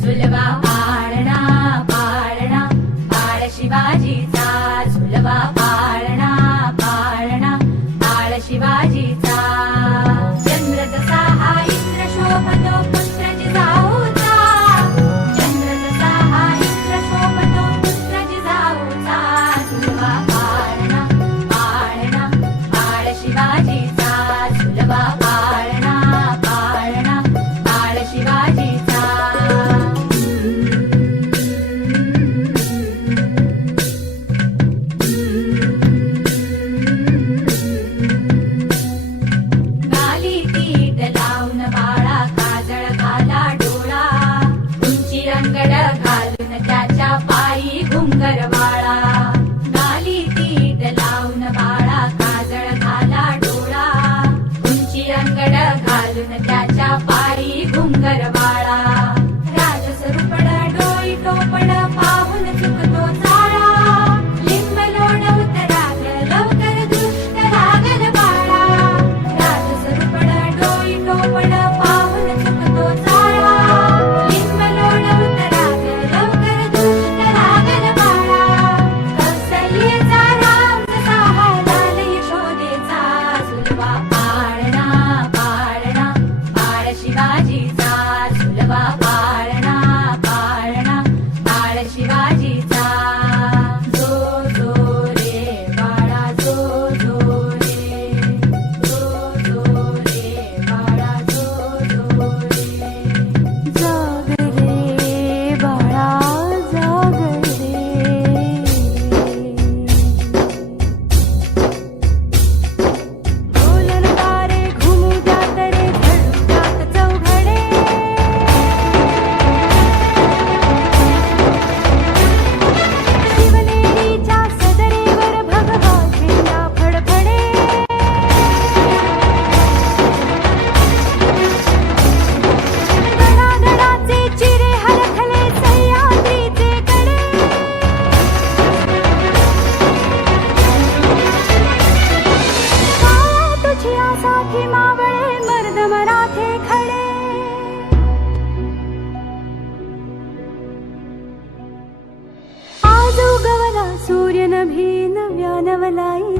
झुलवा पाळणा पाळणा बाळ शिवाजीचा, झुलवा पाळणा पाळणा बाळ शिवाजीचा. चंद्र जसा हा इंद्र शोभतो पुत्र जिजाऊचा, चंद्र जसा हा इंद्र शोभतो पुत्र जिजाऊचा. झुलवा पाळणा पाळणा बाळ शिवाजीचा, झुलवा पाळणा पाळणा बाळ शिवाजीचा. गाली पीठ लावून बाळा काजळ घाला डोळा, उंची अंगड घालून त्याच्या पायी घुंगर वाळा. गाली पीठ लावून बाळा काजळ घाला डोळा, उंची अंगड घालून त्याच्या पायी घुंगर वाळा. राजसरूपड डोई टोपड पाहून चुकतो चाळा, लिंब लोण उतराग लवकर दुष्ट लागल बाळा. राजसरूपड डोई टोपड पाहून चुकतो चाळा, लिंब लोण उतराग लवकर दुष्ट लागल बाळा. कौसल्येचा राम जसा हा लाल यशोदेचा, झुलवा पाळणा पाळणा बाळ शिवाजीचा, झुलवा पाळणा पाळणा बाळ शिवाजीचा. जो जो रे बाळा जो जो रे, जो जो रे बाळा जो जो रे. जाग रे बाळा जाग रे, ढोलन तारे घुमू द्यात रे धडू द्यात चौघडे. शिवनेरीच्या सदरेवर भगवा झेंडा फडफडे. गडागडाचे चिरे हलखले सह्याद्रीचे कडे. काया तुझी आसाखी मावळे मर्द मराठे खडे. आज उगवला सूर्य नभी नव्या नवलाई